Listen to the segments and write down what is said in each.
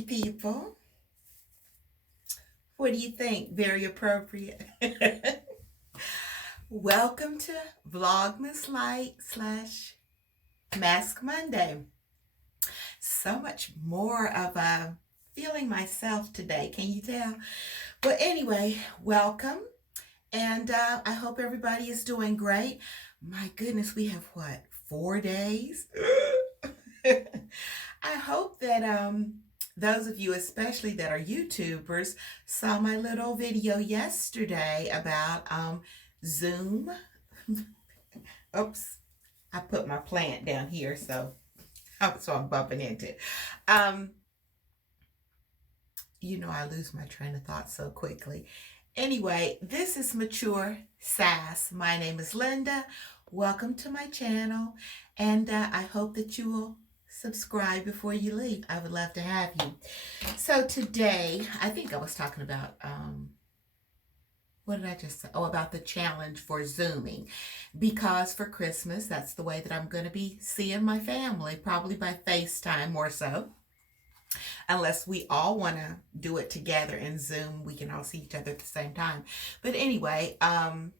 Sassy People. What do you think? Very appropriate. Welcome to Vlogmas Lite / Mask Monday. So much more of a feeling myself today. Can you tell? But anyway, welcome. And I hope everybody is doing great. My goodness, we have what? 4 days? I hope that those of you especially that are YouTubers saw my little video yesterday about Zoom. Oops, I put my plant down here, so I'm bumping into it. Um, I lose my train of thought so quickly. Anyway, this is Mature Sass. My name is Linda. Welcome to my channel, and I hope that you will subscribe before you leave. I would love to have you. So today, I think I was talking about, what did I just say? Oh, about the challenge for Zooming. Because for Christmas, that's the way that I'm going to be seeing my family, probably by FaceTime more so. Unless we all want to do it together in Zoom, we can all see each other at the same time. But anyway, I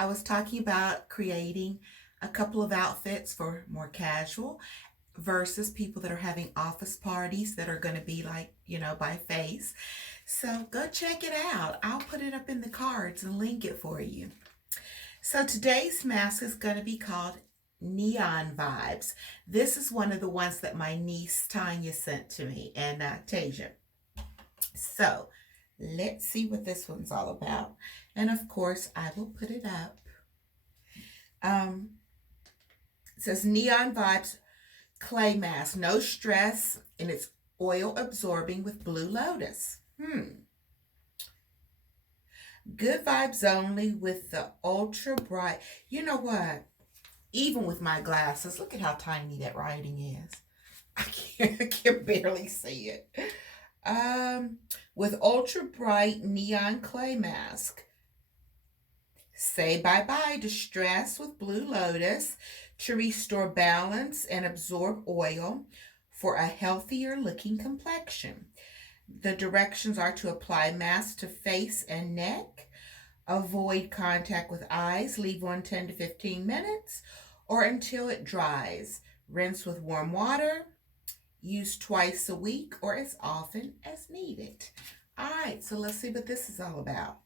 was talking about creating a couple of outfits for more casual versus people that are having office parties that are going to be like, by face. So go check it out. I'll put it up in the cards and link it for you. So today's mask is going to be called Neon Vibes. This is one of the ones that my niece Tanya sent to me, and Tasia. So let's see what this one's all about. And of course, I will put it up. It says Neon Vibes Clay Mask. No stress, and it's oil absorbing with Blue Lotus. Good vibes only with the ultra bright. You know what? Even with my glasses, look at how tiny that writing is. I can barely see it. With ultra bright neon clay mask. Say bye-bye to stress with Blue Lotus to restore balance and absorb oil for a healthier looking complexion. The directions are to apply mask to face and neck, avoid contact with eyes, leave on 10 to 15 minutes, or until it dries. Rinse with warm water, use twice a week or as often as needed. All right, so let's see what this is all about.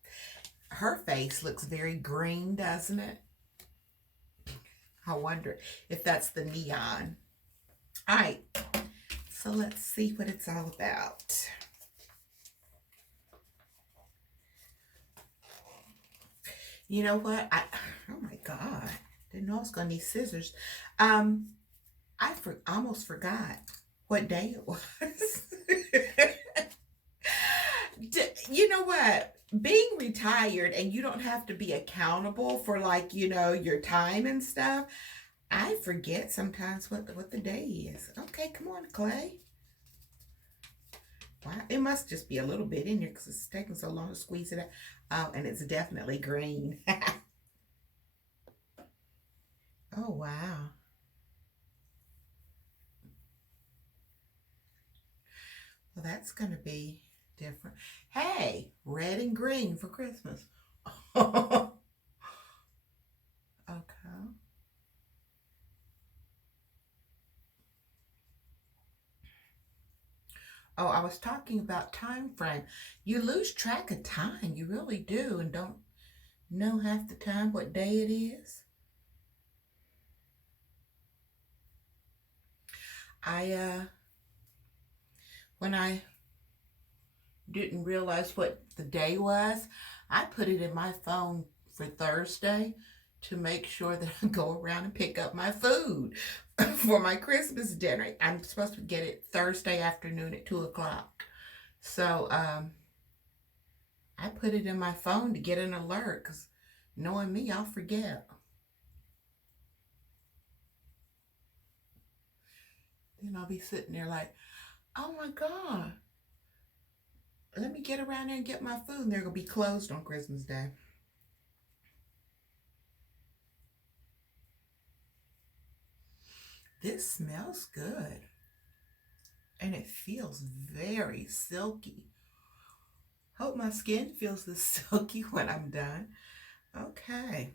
Her face looks very green, doesn't it? I wonder if that's the neon. All right, so let's see what it's all about. You know what? Oh my God. Didn't know I was going to need scissors. I almost forgot what day it was. You know what? Being retired and you don't have to be accountable for your time and stuff. I forget sometimes what the day is. Okay, come on, Clay. Wow, it must just be a little bit in here because it's taking so long to squeeze it out. Oh, and it's definitely green. Oh, wow. Well, that's going to be different. Hey, red and green for Christmas. Okay. Oh, I was talking about time frame. You lose track of time. You really do, and don't know half the time what day it is. When I didn't realize what the day was, I put it in my phone for Thursday to make sure that I go around and pick up my food for my Christmas dinner. I'm supposed to get it Thursday afternoon at 2 o'clock. So I put it in my phone to get an alert because knowing me, I'll forget. Then I'll be sitting there like, oh my God, let me get around there and get my food. And they're going to be closed on Christmas Day. This smells good. And it feels very silky. Hope my skin feels this silky when I'm done. Okay.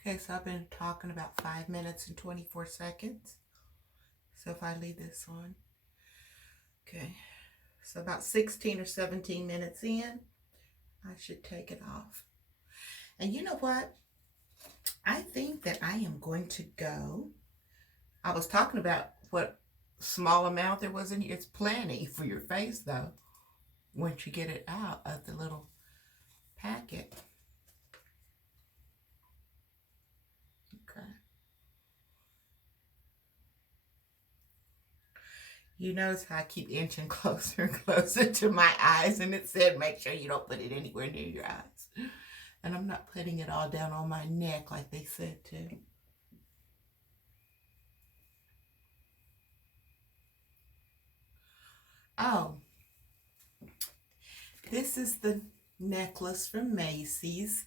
Okay, so I've been talking about 5 minutes and 24 seconds. So if I leave this on, okay. So about 16 or 17 minutes in, I should take it off. And you know what? I think that I am going to go. I was talking about what small amount there was in here. It's plenty for your face though, once you get it out of the little packet. Okay. You notice how I keep inching closer and closer to my eyes, and it said make sure you don't put it anywhere near your eyes. And I'm not putting it all down on my neck like they said to. Oh, this is the necklace from Macy's.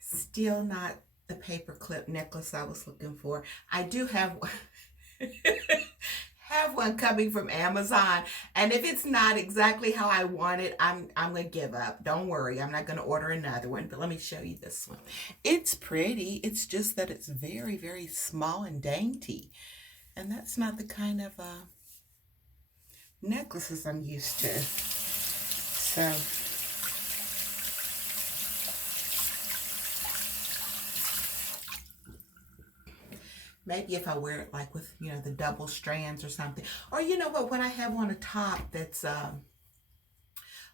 Still not the paperclip necklace I was looking for. I do have one. Have one coming from Amazon, and if it's not exactly how I want it, I'm gonna give up. Don't worry, I'm not gonna order another one. But let me show you this one. It's pretty. It's just that it's very, very small and dainty, and that's not the kind of necklaces I'm used to. So maybe if I wear it like with, you know, the double strands or something. Or you know what, when I have on a top that's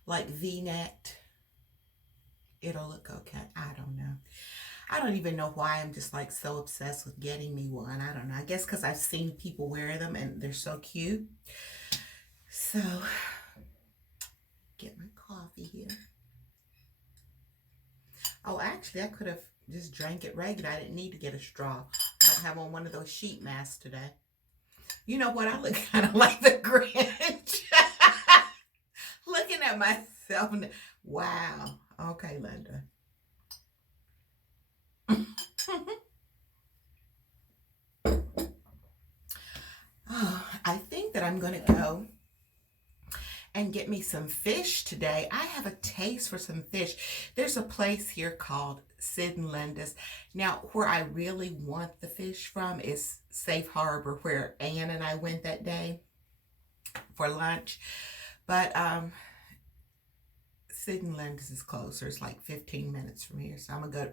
like V-necked, it'll look okay. I don't know. I don't even know why I'm just like so obsessed with getting me one. I don't know. I guess because I've seen people wear them and they're so cute. So, get my coffee here. Oh, actually, I could have just drank it regular. I didn't need to get a straw. I don't have on one of those sheet masks today. You know what? I look kind of like the Grinch. Looking at myself. Wow. Okay, Linda. Oh, I think that I'm going to go and get me some fish today. I have a taste for some fish. There's a place here called Sid and Linda's. Now, where I really want the fish from is Safe Harbor, where Ann and I went that day for lunch. But Sid and Linda's is closer. It's like 15 minutes from here. So I'm going to go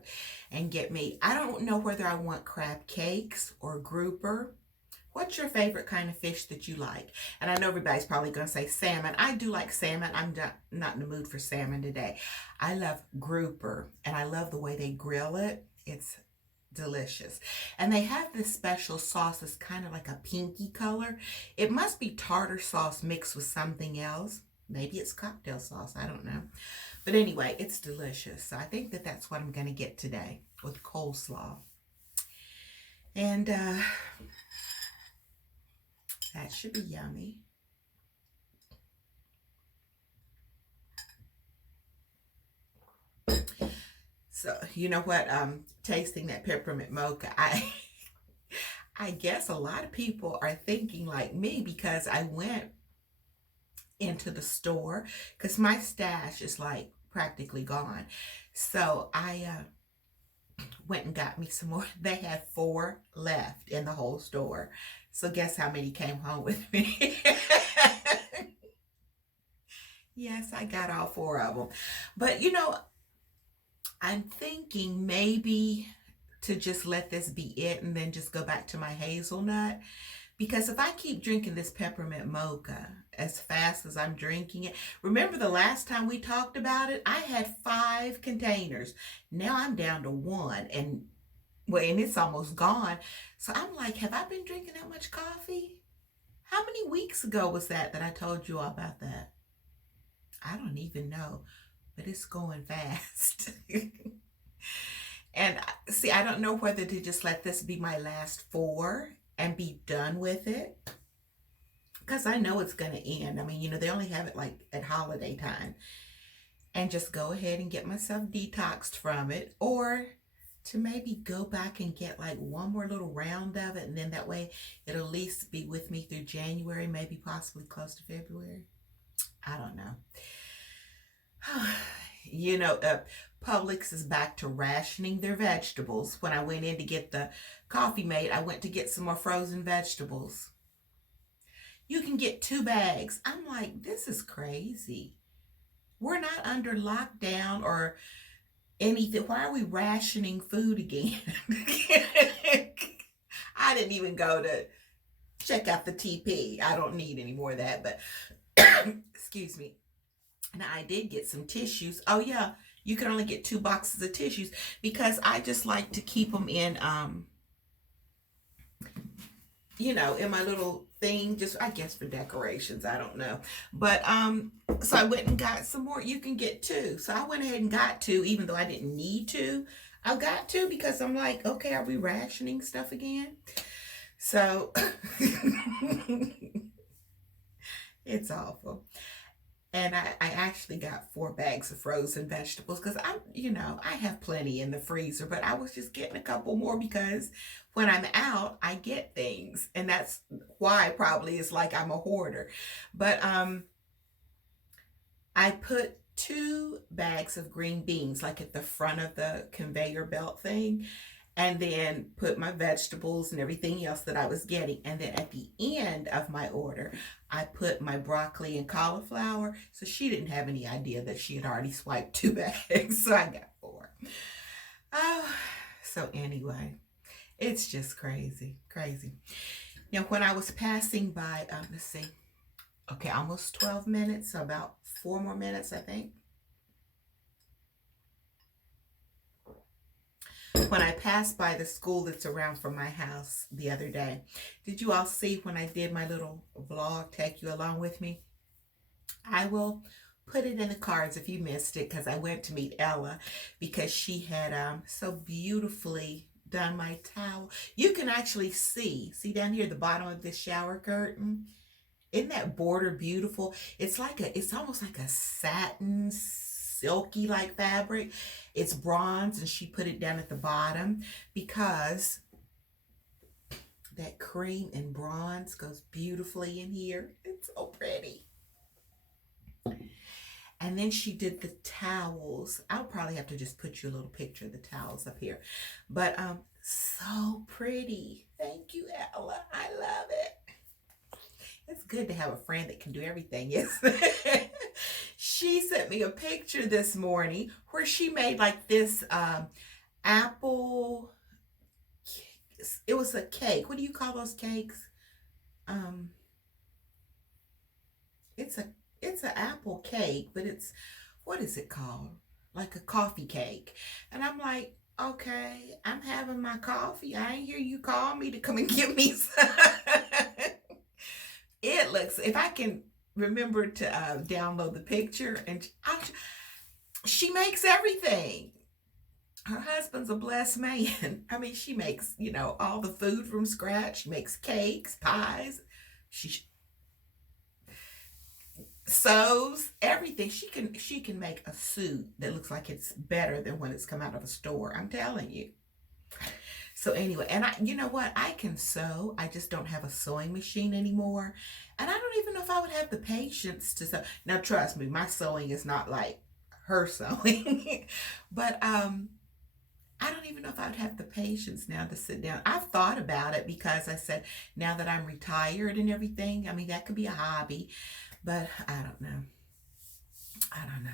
and get me. I don't know whether I want crab cakes or grouper. What's your favorite kind of fish that you like? And I know everybody's probably going to say salmon. I do like salmon. I'm not in the mood for salmon today. I love grouper, and I love the way they grill it. It's delicious. And they have this special sauce that's kind of like a pinky color. It must be tartar sauce mixed with something else. Maybe it's cocktail sauce. I don't know. But anyway, it's delicious. So I think that that's what I'm going to get today with coleslaw. And that should be yummy. So, you know what? Tasting that peppermint mocha, I guess a lot of people are thinking like me, because I went into the store because my stash is like practically gone. So I went and got me some more. They had 4 left in the whole store. So guess how many came home with me? Yes, I got all 4 of them. But you know, I'm thinking maybe to just let this be it and then just go back to my hazelnut. Because if I keep drinking this peppermint mocha as fast as I'm drinking it, remember the last time we talked about it, I had 5 containers. Now I'm down to 1, and well, and it's almost gone. So I'm like, have I been drinking that much coffee? How many weeks ago was that I told you all about that? I don't even know, but it's going fast. And see, I don't know whether to just let this be my last 4 and be done with it, because I know it's going to end. I mean, you know, they only have it like at holiday time. and just go ahead and get myself detoxed from it, or to maybe go back and get like one more little round of it, and then that way it'll at least be with me through January, maybe possibly close to February. I don't know. You know, Publix is back to rationing their vegetables. When I went in to get the coffee made, I went to get some more frozen vegetables. You can get 2 bags. I'm like, this is crazy. We're not under lockdown or anything. Why are we rationing food again? I didn't even go to check out the TP. I don't need any more of that, but excuse me. Now I did get some tissues. Oh yeah, you can only get 2 boxes of tissues because I just like to keep them in you know, in my little thing, just I guess for decorations, I don't know. But so I went and got some more. You can get 2. So I went ahead and got 2 even though I didn't need to. I got 2 because I'm like, okay, are we rationing stuff again? So it's awful. And I actually got 4 bags of frozen vegetables because you know, I have plenty in the freezer, but I was just getting a couple more because when I'm out, I get things. And that's why probably it's like I'm a hoarder. But I put 2 bags of green beans like at the front of the conveyor belt thing, and then put my vegetables and everything else that I was getting. And then at the end of my order, I put my broccoli and cauliflower. So she didn't have any idea that she had already swiped 2 bags. So I got 4. Oh, so anyway, it's just crazy, crazy. Now, when I was passing by, let's see, okay, almost 12 minutes, so about 4 more minutes, I think. When I passed by the school that's around from my house the other day, did you all see when I did my little vlog, take you along with me? I will put it in the cards if you missed it because I went to meet Ella because she had so beautifully done my towel. You can actually see down here at the bottom of this shower curtain. Isn't that border beautiful? It's almost like a satin, silky like fabric. It's bronze, and she put it down at the bottom because that cream and bronze goes beautifully in here. It's so pretty. And then she did the towels. I'll probably have to just put you a little picture of the towels up here. But so pretty. Thank you, Ella. I love it. It's good to have a friend that can do everything, yes. She sent me a picture this morning where she made like this apple, it was a cake. What do you call those cakes? It's an apple cake, but it's, what is it called? Like a coffee cake. And I'm like, okay, I'm having my coffee. I ain't hear you call me to come and give me some. It looks, if I can remember to download the picture, and she makes everything. Her husband's a blessed man. I mean, she makes, you know, all the food from scratch. She makes cakes, pies. She sews everything. She can make a suit that looks like it's better than when it's come out of a store. I'm telling you. So anyway, and you know what? I can sew. I just don't have a sewing machine anymore. And I don't even know if I would have the patience to sew. Now, trust me, my sewing is not like her sewing. But I don't even know if I would have the patience now to sit down. I've thought about it because I said, now that I'm retired and everything, I mean, that could be a hobby. But I don't know. I don't know.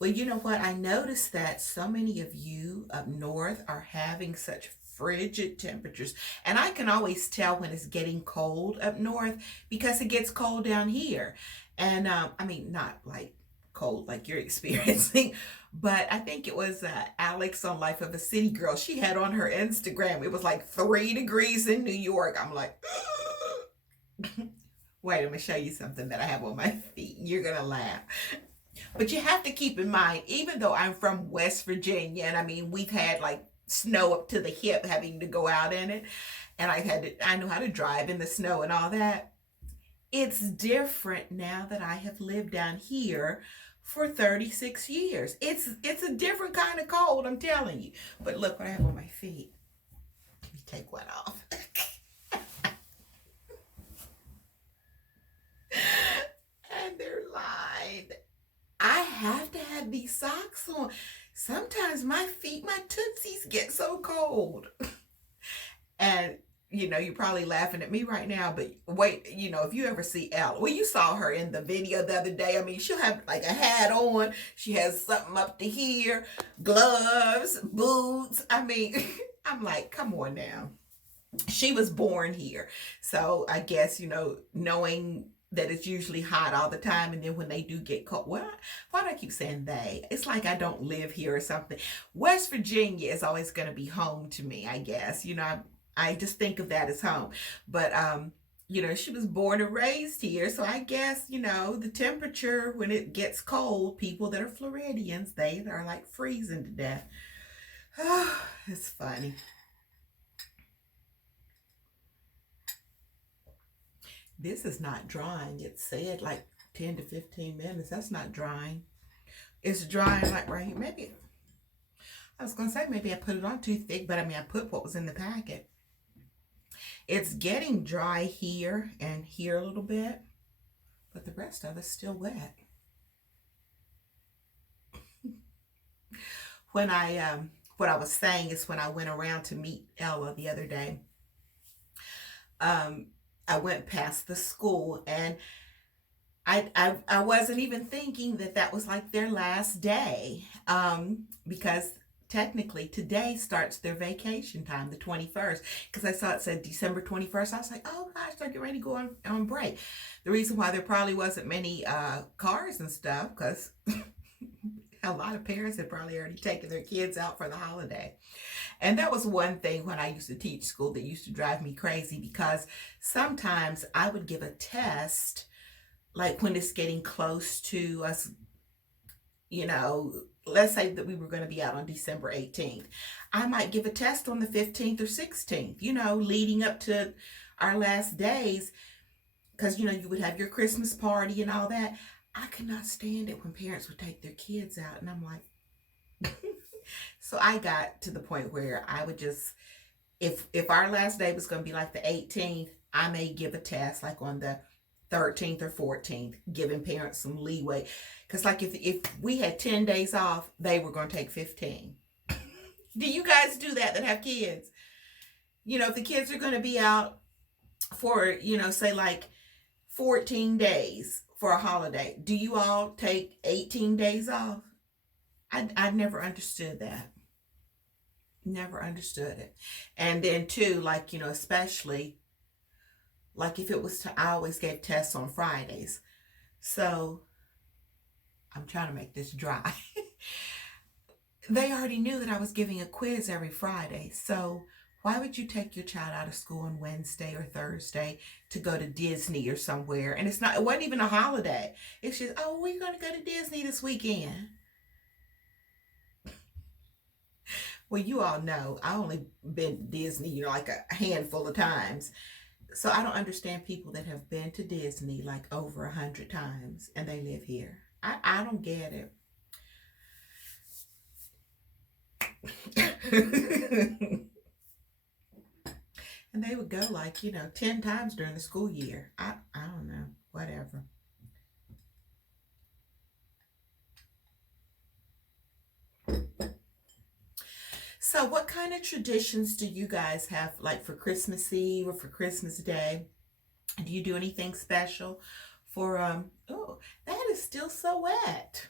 Well, you know what? I noticed that so many of you up north are having such frigid temperatures. And I can always tell when it's getting cold up north because it gets cold down here. And I mean, not like cold like you're experiencing, but I think it was Alex on Life of a City Girl. She had on her Instagram, it was like 3 degrees in New York. I'm like, wait, I'm going to show you something that I have on my feet. You're going to laugh. But you have to keep in mind, even though I'm from West Virginia, and I mean, we've had like snow up to the hip having to go out in it, and I know how to drive in the snow and all that. It's different now that I have lived down here for 36 years. It's a different kind of cold, I'm telling you. But look what I have on my feet. Let me take one off. And they're lined. I have to have these socks on. Sometimes my feet, my tootsies get so cold. And you're probably laughing at me right now, but wait, if you ever see Ella, well, you saw her in the video the other day. I mean, she'll have like a hat on. She has something up to here, gloves, boots. I mean, I'm like, come on now. She was born here. So I guess, knowing that it's usually hot all the time, and then when they do get cold, why do I keep saying they? It's like I don't live here or something. West Virginia is always going to be home to me, I guess. I just think of that as home. But she was born and raised here, so I guess the temperature when it gets cold, people that are Floridians, they are like freezing to death. Oh, it's funny. This is not drying. It said like 10 to 15 minutes. That's not drying. It's drying like right here. Maybe, I was going to say maybe I put it on too thick, but I mean, I put what was in the packet. It's getting dry here and here a little bit, but the rest of it's still wet. What I was saying is when I went around to meet Ella the other day, I went past the school, and I wasn't even thinking that was like their last day, because technically today starts their vacation time, the 21st, because I saw it said December 21st. I was like, oh gosh, they're getting ready to go on break. The reason why there probably wasn't many cars and stuff, because a lot of parents had probably already taken their kids out for the holiday. And that was one thing when I used to teach school that used to drive me crazy, because sometimes I would give a test like when it's getting close to us, let's say that we were going to be out on December 18th. I might give a test on the 15th or 16th, leading up to our last days, because, you would have your Christmas party and all that. I could not stand it when parents would take their kids out. And I'm like, so I got to the point where I would just, if our last day was going to be like the 18th, I may give a test like on the 13th or 14th, giving parents some leeway. Because like if we had 10 days off, they were going to take 15. Do you guys do that have kids? If the kids are going to be out for, say like 14 days for a holiday, do you all take 18 days off? I never understood that. Never understood it. And then too, like, especially like if it was I always gave tests on Fridays. So I'm trying to make this dry. They already knew that I was giving a quiz every Friday. So why would you take your child out of school on Wednesday or Thursday to go to Disney or somewhere? And it wasn't even a holiday. It's just, oh, we're going to go to Disney this weekend. Well, you all know I only been to Disney, like a handful of times. So I don't understand people that have been to Disney like over 100 times and they live here. I don't get it. And they would go like, 10 times during the school year. I don't know, whatever. So what kind of traditions do you guys have like for Christmas Eve or for Christmas Day? Do you do anything special for, oh, that is still so wet.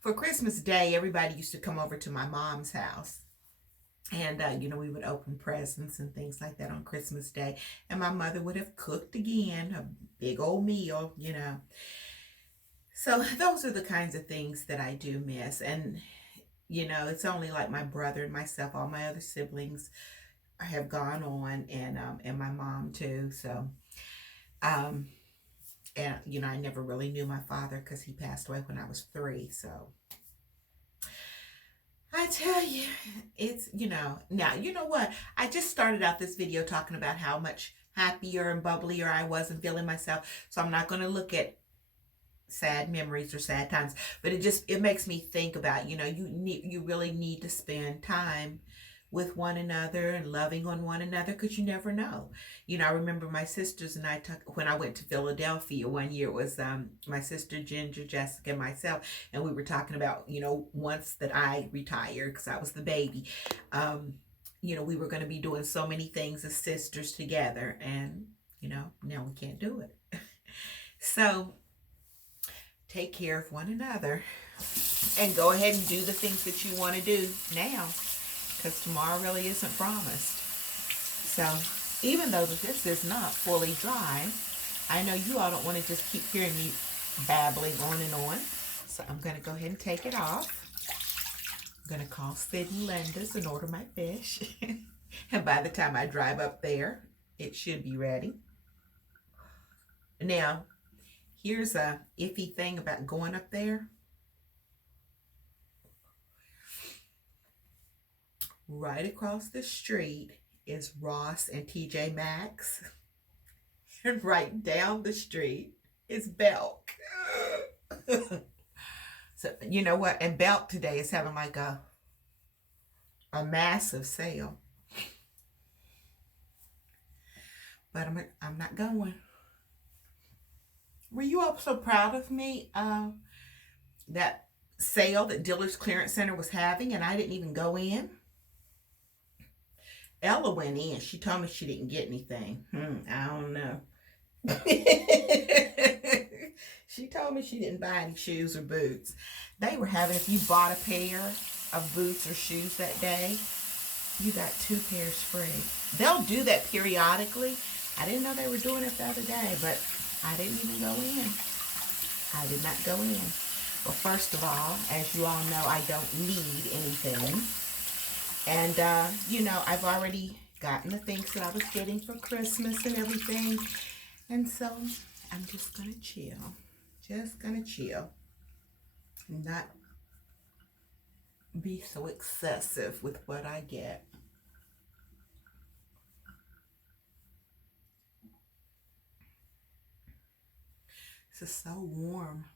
For Christmas Day, everybody used to come over to my mom's house. And, we would open presents and things like that on Christmas Day. And my mother would have cooked again, a big old meal, So those are the kinds of things that I do miss. And, it's only like my brother and myself. All my other siblings have gone on, and my mom too. So, and, I never really knew my father because he passed away when I was 3. So I tell you, it's, now, you know what? I just started out this video talking about how much happier and bubblier I was and feeling myself. So I'm not going to look at sad memories or sad times, but it makes me think about, you really need to spend time with one another and loving on one another, because you never know. I remember my sisters and I took when I went to Philadelphia one year. It was my sister Ginger, Jessica, and myself, and we were talking about, once that I retired, because I was the baby, we were going to be doing so many things as sisters together, and now we can't do it. So take care of one another and go ahead and do the things that you want to do now, because tomorrow really isn't promised. So even though this is not fully dry, I know you all don't want to just keep hearing me babbling on and on. So I'm going to go ahead and take it off. I'm going to call Sid and Linda's and order my fish. And by the time I drive up there, it should be ready. Now, here's a iffy thing about going up there. Right across the street is Ross and TJ Maxx. And right down the street is Belk. So, you know what? And Belk today is having like a massive sale. But I'm not going. Were you all so proud of me? That sale that Dillard's Clearance Center was having, and I didn't even go in. Ella went in. She told me she didn't get anything. I don't know. She told me she didn't buy any shoes or boots. They were having, if you bought a pair of boots or shoes that day, you got 2 pairs free. They'll do that periodically. I didn't know they were doing it the other day, but I didn't even go in. I did not go in. Well, first of all, as you all know, I don't need anything. And, I've already gotten the things that I was getting for Christmas and everything. And so I'm just going to chill. Just going to chill. Not be so excessive with what I get. This is so warm.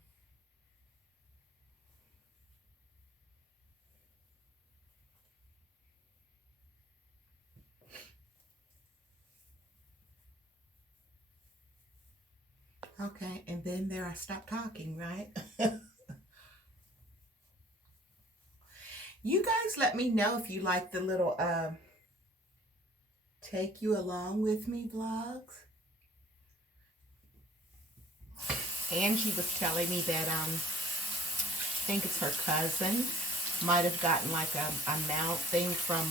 Okay, and then there I stopped talking, right? You guys let me know if you like the little take you along with me vlogs. Angie was telling me that I think it's her cousin might have gotten like a mount thing from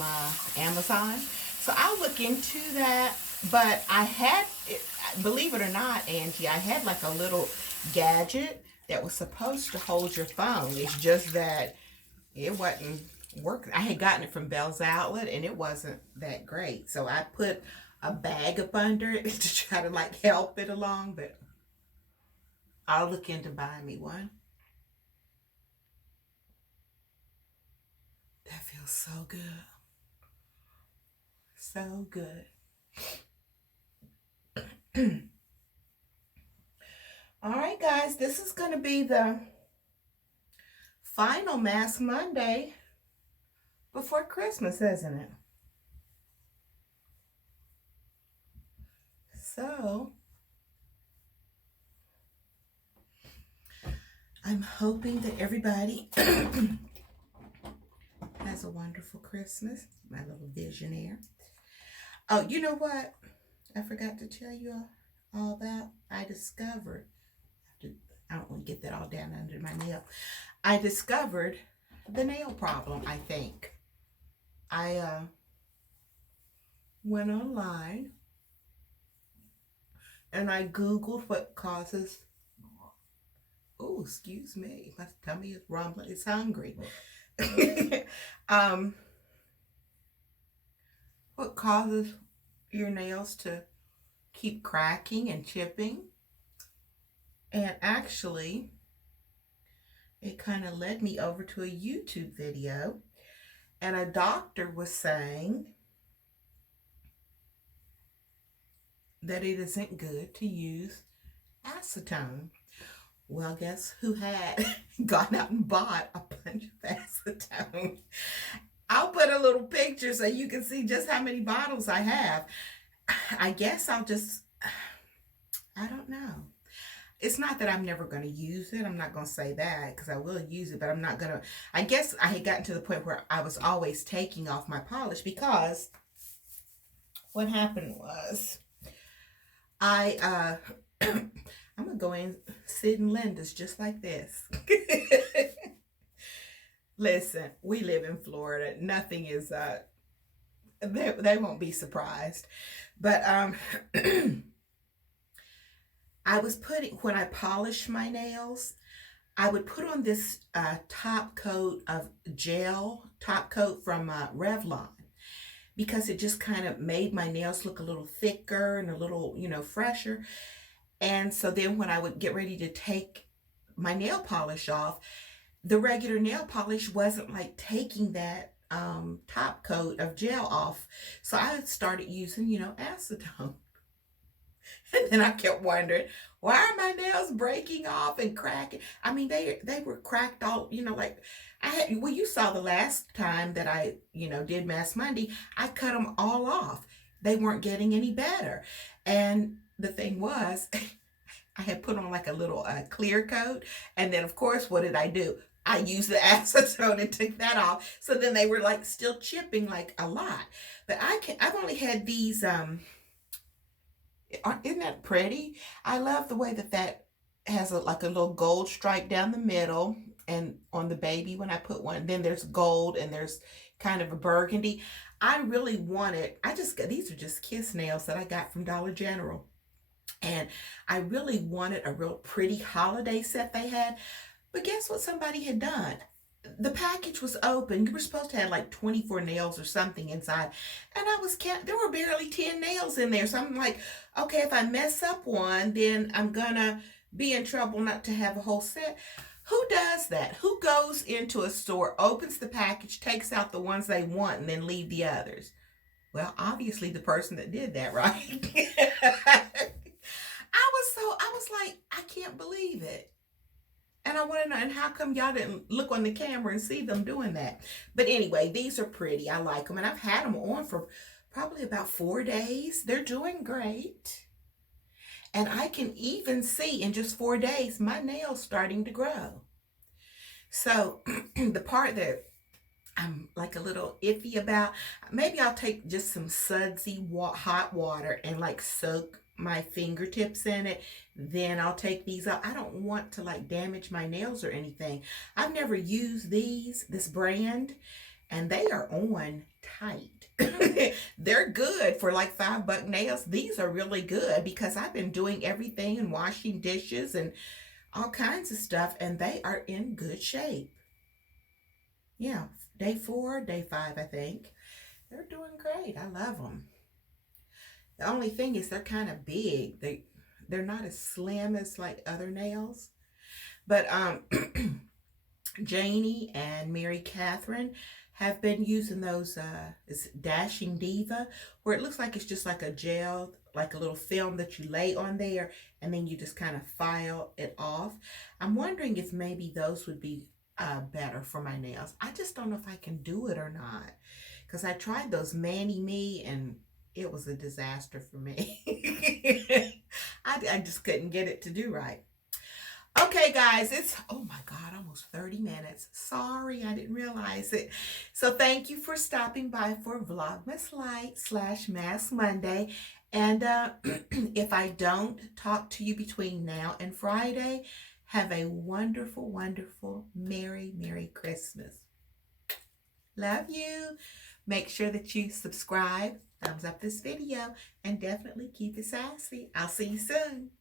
Amazon. So I'll look into that. But I had, believe it or not, Angie, I had like a little gadget that was supposed to hold your phone. It's just that it wasn't working. I had gotten it from Bell's Outlet and it wasn't that great. So I put a bag up under it to try to like help it along. But I'll look into buying me one. That feels so good. So good. All right, guys, this is going to be the final Mask Monday before Christmas, isn't it? So, I'm hoping that everybody has a wonderful Christmas. My little visionaire. Oh, you know what? I forgot to tell you all about. I discovered, I don't want to get that all down under my nail. I discovered the nail problem, I think. I went online and I Googled what causes, oh, excuse me, my tummy is rumbling, it's hungry. What causes your nails to keep cracking and chipping? And actually, it kind of led me over to a YouTube video, and a doctor was saying that it isn't good to use acetone. Well, guess who had gone out and bought a bunch of acetone? I'll put a little picture so you can see just how many bottles I have. I guess I'll just, I don't know. It's not that I'm never going to use it. I'm not going to say that because I will use it, but I'm not going to. I guess I had gotten to the point where I was always taking off my polish because what happened was I, I'm going to go in Sid and Linda's just like this. Listen, we live in Florida. Nothing is, they won't be surprised. But, I was putting, when I polish my nails, I would put on this top coat of gel, top coat from Revlon, because it just kind of made my nails look a little thicker and a little, fresher. And so then when I would get ready to take my nail polish off, the regular nail polish wasn't like taking that top coat of gel off. So I started using, acetone. And then I kept wondering, why are my nails breaking off and cracking? I mean, they were cracked all, like I had, well, you saw the last time that I, did Mass Monday, I cut them all off. They weren't getting any better. And the thing was, I had put on like a little clear coat. And then, of course, what did I do? I used the acetone and took that off. So then they were like still chipping like a lot. But I've only had these, isn't that pretty? I love the way that has like a little gold stripe down the middle and on the baby when I put one. Then there's gold and there's kind of a burgundy. I really wanted, these are just kiss nails that I got from Dollar General. And I really wanted a real pretty holiday set they had. But guess what somebody had done? The package was open. You were supposed to have like 24 nails or something inside. And there were barely 10 nails in there. So I'm like, okay, if I mess up one, then I'm gonna be in trouble not to have a whole set. Who does that? Who goes into a store, opens the package, takes out the ones they want, and then leave the others? Well, obviously the person that did that, right? I was like, I can't believe it. And I want to know, and how come y'all didn't look on the camera and see them doing that? But anyway, these are pretty. I like them. And I've had them on for probably about 4 days. They're doing great. And I can even see in just 4 days, my nails starting to grow. So the part that I'm like a little iffy about, maybe I'll take just some sudsy hot water and like soak my fingertips in it. Then I'll take these out. I don't want to like damage my nails or anything. I've never used this brand, and they are on tight. They're good for like $5 nails. These are really good because I've been doing everything and washing dishes and all kinds of stuff, and they are in good shape. Yeah, day 4, day 5, I think. They're doing great. I love them. The only thing is they're kind of big. They're not as slim as like other nails. But Janie and Mary Catherine have been using those it's Dashing Diva, where it looks like it's just like a gel, like a little film that you lay on there and then you just kind of file it off. I'm wondering if maybe those would be better for my nails. I just don't know if I can do it or not, because I tried those Mani Me and it was a disaster for me. I just couldn't get it to do right. Okay, guys, it's, oh my God, almost 30 minutes. Sorry, I didn't realize it. So thank you for stopping by for Vlogmas Lite / Mass Monday. And if I don't talk to you between now and Friday, have a wonderful, wonderful, Merry Christmas. Love you. Make sure that you subscribe, thumbs up this video, and definitely keep it sassy. I'll see you soon.